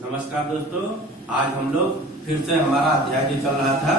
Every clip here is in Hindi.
नमस्कार दोस्तों, आज हम लोग फिर से हमारा अध्याय जो चल रहा था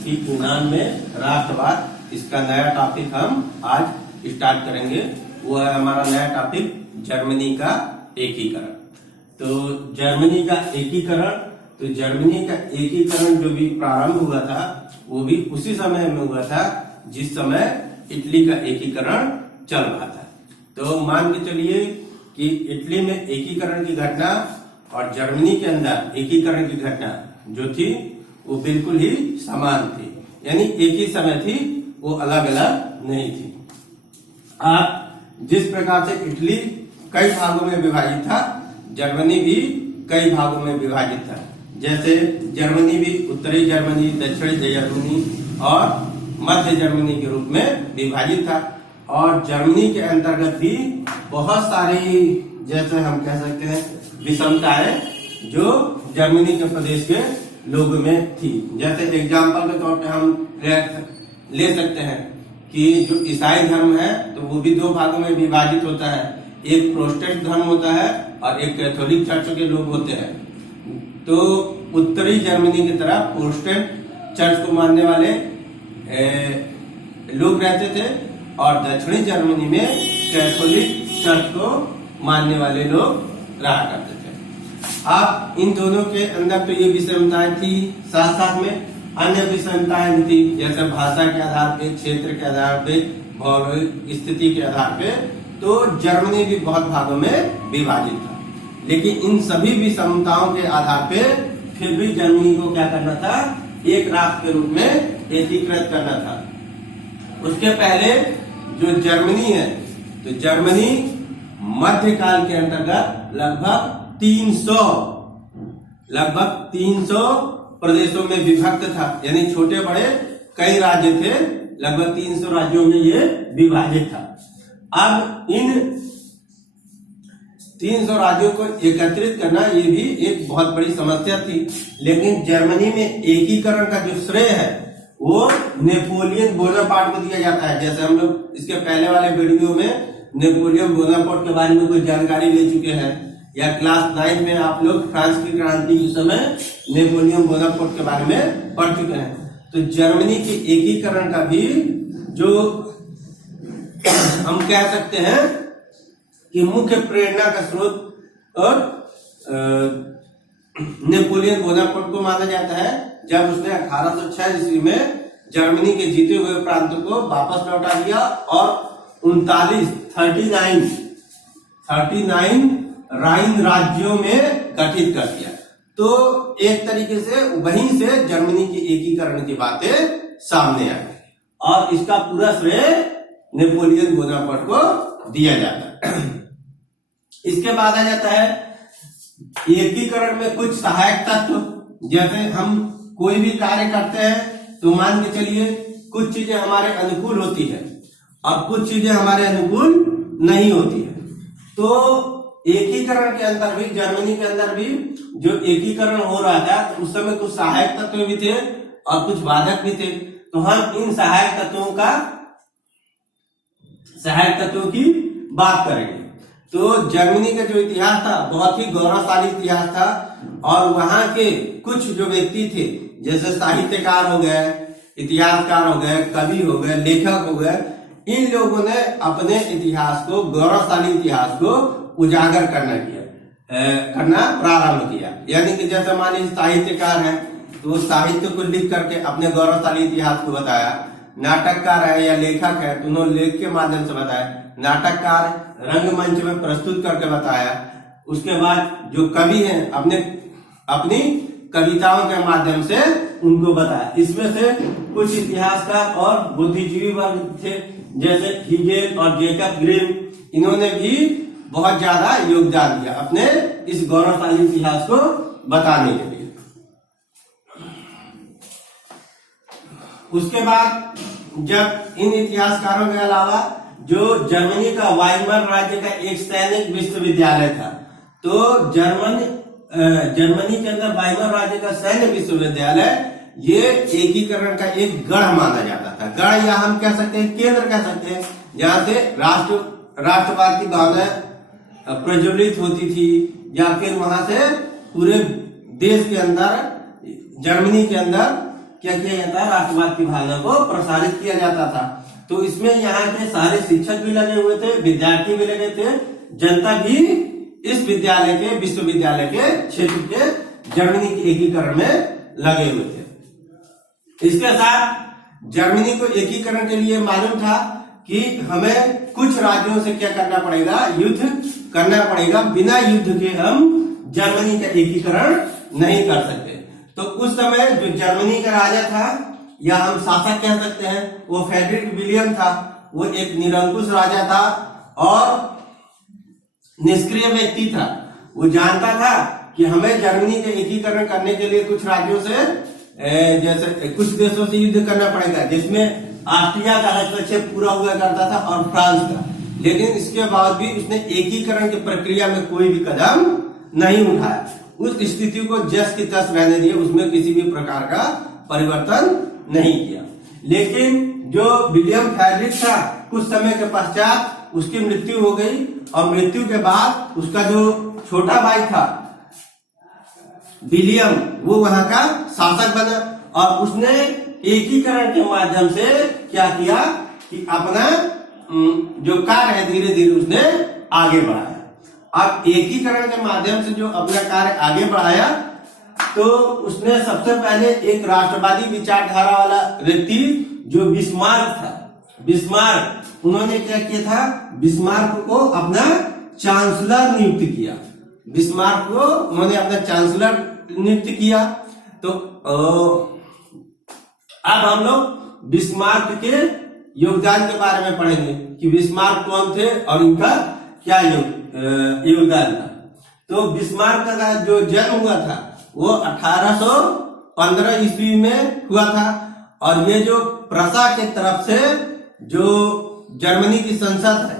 कि यूनान में राष्ट्रवाद, इसका नया टॉपिक हम आज स्टार्ट करेंगे। वो है हमारा नया टॉपिक जर्मनी का एकीकरण। तो जर्मनी का एकीकरण जो भी प्रारंभ हुआ था वो भी उसी समय में हुआ था जिस समय इटली का एकीकरण चल रहा था। तो मान के चलिए कि इटली में एकीकरण की घटना और जर्मनी के अंदर एकीकरण की घटना जो थी वो बिल्कुल ही समान थी, यानी एक ही समय थी, वो अलग अलग नहीं थी। आप जिस प्रकार से इटली कई भागों में विभाजित था, जर्मनी भी कई भागों में विभाजित था। जैसे जर्मनी भी उत्तरी जर्मनी, दक्षिणी जर्मनी और मध्य जर्मनी के रूप में विभाजित था। और जर्मनी के अंतर्गत भी बहुत सारी, जैसे हम कह सकते हैं, विषमताएं जो जर्मनी के प्रदेश के लोगों में थी। जैसे एग्जाम्पल के तौर पे हम ले सकते हैं कि जो ईसाई धर्म है तो वो भी दो भागों में विभाजित होता है। एक प्रोटेस्टेंट धर्म होता है और एक कैथोलिक चर्च के लोग होते हैं। तो उत्तरी जर्मनी की तरफ प्रोटेस्टेंट चर्च को मानने वाले लोग रहते थे और दक्षिणी जर्मनी में कैथोलिक चर्च को मानने वाले लोग रहा करते थे। अब इन दोनों के अंदर तो ये विषमताएं थी, साथ साथ में अन्य विषमताएं थी, जैसे भाषा के आधार पे, क्षेत्र के आधार पे, भौगोलिक स्थिति के आधार पे। तो जर्मनी भी बहुत भागों में विभाजित था, लेकिन इन सभी विषमताओं के आधार पे फिर भी जर्मनी को क्या करना था, एक राष्ट्र के रूप में एकीकृत करना था। उसके पहले जो जर्मनी है, तो जर्मनी मध्यकाल के अंतर्गत लगभग 300 प्रदेशों में विभक्त था, यानी छोटे बड़े कई राज्य थे, लगभग 300 राज्यों में ये विभाजित था। अब इन 300 राज्यों को एकत्रित करना ये भी एक बहुत बड़ी समस्या थी। लेकिन जर्मनी में एकीकरण का जो श्रेय है वो नेपोलियन बोनापार्ट को दिया जाता है। जैसे हम लोग इसके पहले वाले वीडियो में नेपोलियन बोनापार्ट के बारे में कोई जानकारी ले चुके हैं, या क्लास 9 में आप लोग फ्रांस की क्रांति के समय नेपोलियन बोनापार्ट के बारे में पढ़ चुके हैं। तो जर्मनी के एकीकरण का भी जो हम कह सकते हैं कि मुख्य प्रेरणा का स्रोत और नेपोलियन बोनापार्ट को माना जाता है, जब उसने 1806 ईस्वी में जर्मनी के जीते हुए प्रांतों को वापस लौटा दिया और 39 राइन राज्यों में गठित कर दिया। तो एक तरीके से वहीं से जर्मनी की एकीकरण की बातें सामने आ गई और इसका पूरा श्रेय नेपोलियन बोनापार्ट को दिया जाता है। इसके बाद आ जाता है एकीकरण में कुछ सहायक तत्व। जैसे हम कोई भी कार्य करते हैं तो मान के चलिए कुछ चीजें हमारे अनुकूल होती है और कुछ चीजें हमारे अनुकूल नहीं होती है। तो एकीकरण के अंदर भी, जर्मनी के अंदर भी जो एकीकरण हो रहा था तो उस समय कुछ सहायक तत्व भी थे और कुछ बाधक भी थे। तो हम इन सहायक तत्वों की बात करेंगे। तो जर्मनी का जो इतिहास था बहुत ही गौरवशाली इतिहास था और वहां के कुछ जो व्यक्ति थे, जैसे साहित्यकार हो गए, इतिहासकार हो गए, कवि हो गए, लेखक हो गए, इन लोगों ने अपने इतिहास को, गौरवशाली इतिहास को उजागर करना प्रारंभ किया। यानी कि जैसे मान लीजिए साहित्यकार है तो वो साहित्य को लिख करके अपने गौरवशाली इतिहास को बताया। नाटककार है या लेखक है तो उन्होंने लेख के माध्यम से बताया। नाटककार रंगमंच में प्रस्तुत करके बताया। उसके बाद जो कवि हैं अपनी कविताओं के माध्यम से उनको बताया। इसमें से कुछ इतिहासकार और बुद्धिजीवी वर्ग थे, जैसे हीगेल और जेकब ग्रिम, इन्होंने भी बहुत ज्यादा योगदान दिया अपने इस गौरवशाली इतिहास को बताने के लिए। उसके बाद जब इन इतिहासकारों के अलावा जो जर्मनी का वाइमर राज्य का एक सैनिक विश्वविद्यालय था, तो जर्मनी के अंदर वाइमर राज्य का सैन्य विश्वविद्यालय ये एकीकरण का एक गढ़ माना जाता था। गढ़ या हम कह सकते हैं केंद्र कह सकते हैं, जहां से राष्ट्रवाद की भावना प्रज्वलित होती थी, या फिर वहां से पूरे देश के अंदर, जर्मनी के अंदर क्या किया जाता है, राष्ट्रवाद की भावना को प्रसारित किया जाता था। तो इसमें यहाँ के सारे शिक्षक भी लगे हुए थे, विद्यार्थी भी लगे थे, जनता भी इस विद्यालय के, विश्वविद्यालय के क्षेत्र के जर्मनी के एकीकरण में लगे हुए थे। इसके साथ जर्मनी को एकीकरण के लिए मालूम था कि हमें कुछ राज्यों से क्या करना पड़ेगा, युद्ध करना पड़ेगा। बिना युद्ध के हम जर्मनी का एकीकरण नहीं कर सकते। तो उस समय जो जर्मनी का राजा था, या हम शासक कह सकते हैं, वो फ्रेडरिक विलियम था। वो एक निरंकुश राजा था और निष्क्रिय व्यक्ति था। वो जानता था कि हमें जर्मनी के एकीकरण करने के लिए कुछ राज्यों से, जैसे कुछ देशों से युद्ध करना पड़ेगा, जिसमें ऑस्ट्रिया का हस्तक्षेप पूरा हुआ करता था और फ्रांस का। लेकिन इसके बाद भी उसने एकीकरण की प्रक्रिया में कोई भी कदम नहीं उठाया। उस स्थिति को जस की तस रहने दिए, उसमें किसी भी प्रकार का परिवर्तन नहीं किया। लेकिन जो विलियम फ्रेडरिक था, कुछ समय के पश्चात उसकी मृत्यु हो गई और मृत्यु के बाद उसका जो छोटा भाई था विलियम, वो वहां का शासक बना और उसने एकीकरण के माध्यम से क्या किया कि अपना जो कार्य है धीरे धीरे उसने आगे बढ़ाया। अब एकीकरण के माध्यम से जो अपना कार्य आगे बढ़ाया, तो उसने सबसे पहले एक राष्ट्रवादी विचारधारा वाला व्यक्ति जो बिस्मार्क था, बिस्मार्क, उन्होंने क्या किया था, बिस्मार्क को अपना चांसलर नियुक्त किया। बिस्मार्क को उन्होंने अपना चांसलर नियुक्त किया। तो अब हम लोग बिस्मार्क के योगदान के बारे में पढ़ेंगे कि बिस्मार्क कौन थे और उनका क्या योगदान था। तो बिस्मार्क का जो जन्म हुआ था वो 1815 ईस्वी में हुआ था और ये जो प्रसा के तरफ से जो जर्मनी की संसद है,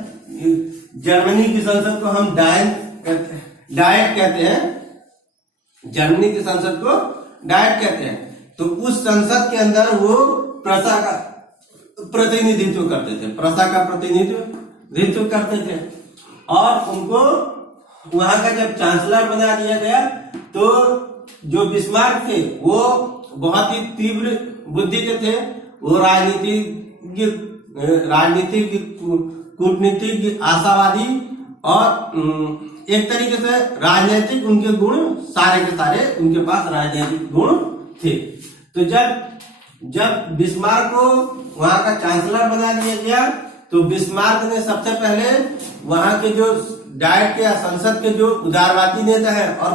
जर्मनी की संसद को हम डायट कहते हैं, जर्मनी की संसद को डायट कहते हैं। तो उस संसद के अंदर वो प्रसा का प्रतिनिधित्व करते थे, प्रसा का प्रतिनिधित्व करते थे और उनको वहां का जब चांसलर बना दिया गया, तो जो बिस्मार्क थे वो बहुत ही तीव्र बुद्धि के थे। वो राजनीतिक, कूटनीतिक, आशावादी और एक तरीके से राजनीतिक उनके गुण सारे के सारे उनके पास राजनीतिक गुण थे। तो जब बिस्मार्क को वहां का चांसलर बना दिया गया, तो बिस्मार्क ने सबसे पहले वहां के जो डायट के संसद के जो उदारवादी नेता हैं और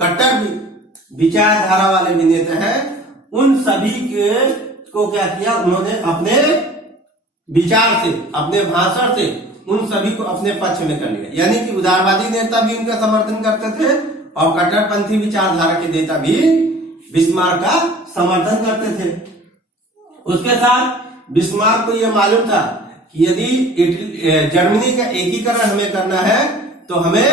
कट्टर विचारधारा वाले भी नेता हैं, उन सभी को क्या किया, उन्होंने अपने विचार से, अपने भाषण से उन सभी को अपने पक्ष में कर लिया। यानी कि उदारवादी नेता भी उनका समर्थन करते थे और कट्टरपंथी विचारधारा के नेता भी बिस्मार्क का समर्थन करते थे। उसके साथ बिस्मार्क को यह मालूम था कि यदि जर्मनी का एकीकरण हमें करना है तो हमें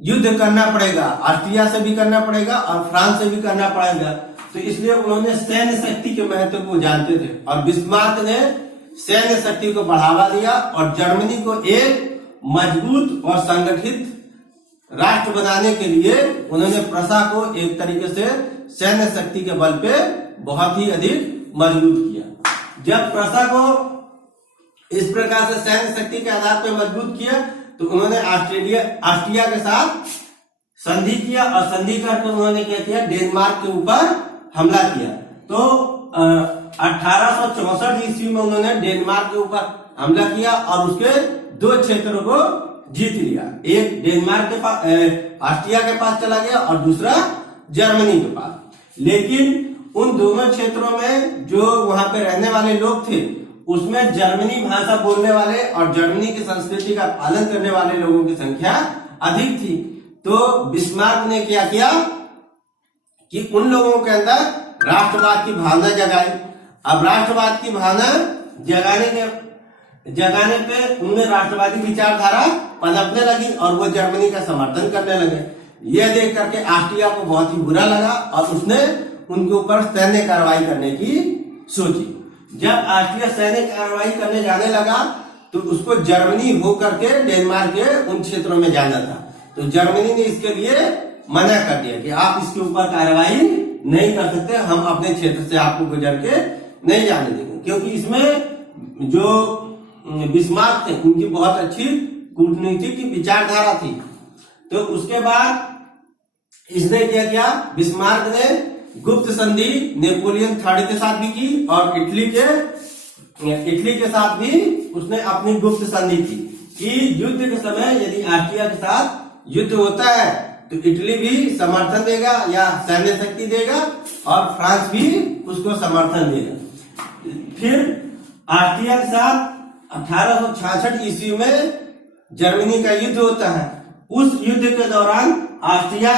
युद्ध करना पड़ेगा, ऑस्ट्रिया से भी करना पड़ेगा और फ्रांस से भी करना पड़ेगा। तो इसलिए उन्होंने सैन्य शक्ति के महत्व को जानते थे और बिस्मार्क ने सैन्य शक्ति को बढ़ावा दिया और जर्मनी को एक मजबूत और संगठित राष्ट्र बनाने के लिए उन्होंने प्रसा को एक तरीके से सैन्य शक्ति के बल पे बहुत ही अधिक मजबूत किया। जब प्रसा को इस प्रकार से सैन्य शक्ति के आधार पर मजबूत किया, तो उन्होंने ऑस्ट्रिया के साथ संधि किया और संधि करके उन्होंने क्या किया, डेनमार्क के ऊपर हमला किया। तो 1864 ईस्वी में उन्होंने डेनमार्क के ऊपर हमला किया और उसके दो क्षेत्रों को जीत लिया। एक डेनमार्क के पास, ऑस्ट्रिया के पास चला गया और दूसरा जर्मनी के पास। लेकिन उन दोनों क्षेत्रों में जो वहां पे रहने वाले लोग थे, उसमें जर्मनी भाषा बोलने वाले और जर्मनी की संस्कृति का पालन करने वाले लोगों की संख्या अधिक थी। तो बिस्मार्क ने क्या किया कि उन लोगों के अंदर राष्ट्रवाद की भावना जगाई। अब राष्ट्रवाद की भावना जगाने पे उनमें राष्ट्रवादी विचारधारा पनपने लगी और वो जर्मनी का समर्थन करने लगे। यह देख करके ऑस्ट्रिया को बहुत ही बुरा लगा और उसने उनके ऊपर सैन्य कार्रवाई करने की सोची। जब ऑस्ट्रिया सैन्य कार्रवाई करने जाने लगा, तो उसको जर्मनी होकर के डेनमार्क के उन क्षेत्रों में जाना था। तो जर्मनी ने इसके लिए मना कर दिया कि आप इसके ऊपर कार्रवाई नहीं कर सकते, हम अपने क्षेत्र से आपको गुजर के नहीं जाने देंगे। क्योंकि इसमें जो बिस्मार्क थे उनकी बहुत अच्छी कूटनीति की विचारधारा थी। तो उसके बाद इसने क्या किया, बिस्मार्क ने गुप्त संधि नेपोलियन थर्ड के साथ भी की और इटली के साथ भी उसने अपनी गुप्त संधि की कि युद्ध के समय यदि ऑस्ट्रिया के साथ युद्ध होता है तो इटली भी समर्थन देगा या सैन्य शक्ति देगा और फ्रांस भी उसको समर्थन देगा। फिर ऑस्ट्रिया के साथ 1866 ईस्वी में जर्मनी का युद्ध होता है। उस युद्ध के दौरान ऑस्ट्रिया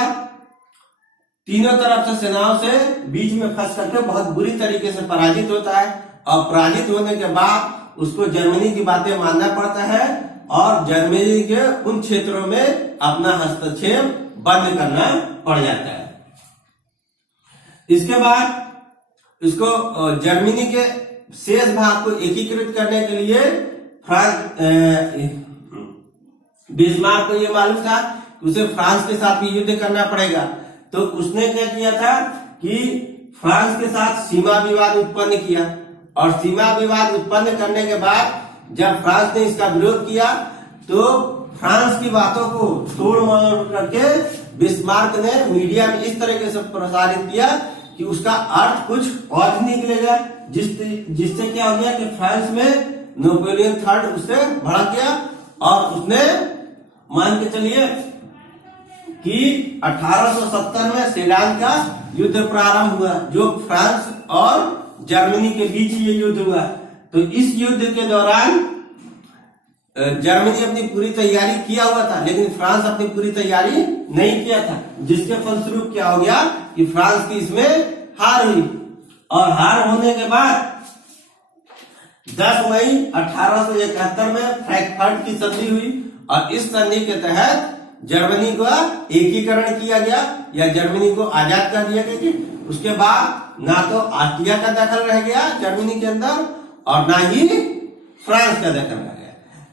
तीनों तरफ से सेनाओं से बीच में फंस करके बहुत बुरी तरीके से पराजित होता है और पराजित होने के बाद उसको जर्मनी की बातें मानना पड़ता है और जर्मनी के उन क्षेत्रों में अपना हस्तक्षेप बंद करना पड़ जाता है। इसके बाद उसको जर्मनी के शेष भाग को एकीकृत करने के लिए बिस्मार्क को ये मालूम था कि उसे फ्रांस के साथ भी युद्ध करना पड़ेगा। तो उसने क्या किया था कि फ्रांस के साथ सीमा विवाद उत्पन्न किया और सीमा विवाद उत्पन्न करने के बाद जब फ्रांस ने इसका विरोध किया तो फ्रांस की बातों को तोड़ मरोड़ करके बिस्मार्क ने मीडिया में इस तरीके से प्रसारित किया कि उसका अर्थ कुछ और निकलेगा, जिससे क्या हो गया कि फ्रांस में नेपोलियन थर्ड उससे भड़क गया और उसने मान के चलिए कि 1870 में सेडान का युद्ध प्रारंभ हुआ, जो फ्रांस और जर्मनी के बीच ये युद्ध हुआ। तो इस युद्ध के दौरान जर्मनी अपनी पूरी तैयारी किया हुआ था लेकिन फ्रांस अपनी पूरी तैयारी नहीं किया था, जिसके फलस्वरूप क्या हो गया कि फ्रांस की इसमें हार हुई और हार होने के बाद 10 मई 1871 में फ्रैंकफर्ट की संधि हुई और इस संधि के तहत जर्मनी का एकीकरण किया गया या जर्मनी को आजाद कर दिया गया। उसके बाद ना तो ऑस्ट्रिया का दखल रह गया जर्मनी के अंदर और ना ही फ्रांस का दखल रह गया।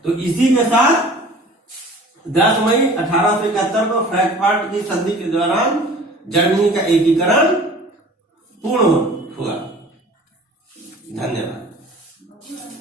तो इसी के साथ 10 मई 1871 को फ्रैंकफर्ट की संधि के दौरान जर्मनी का एकीकरण पूर्ण हुआ। धन्यवाद।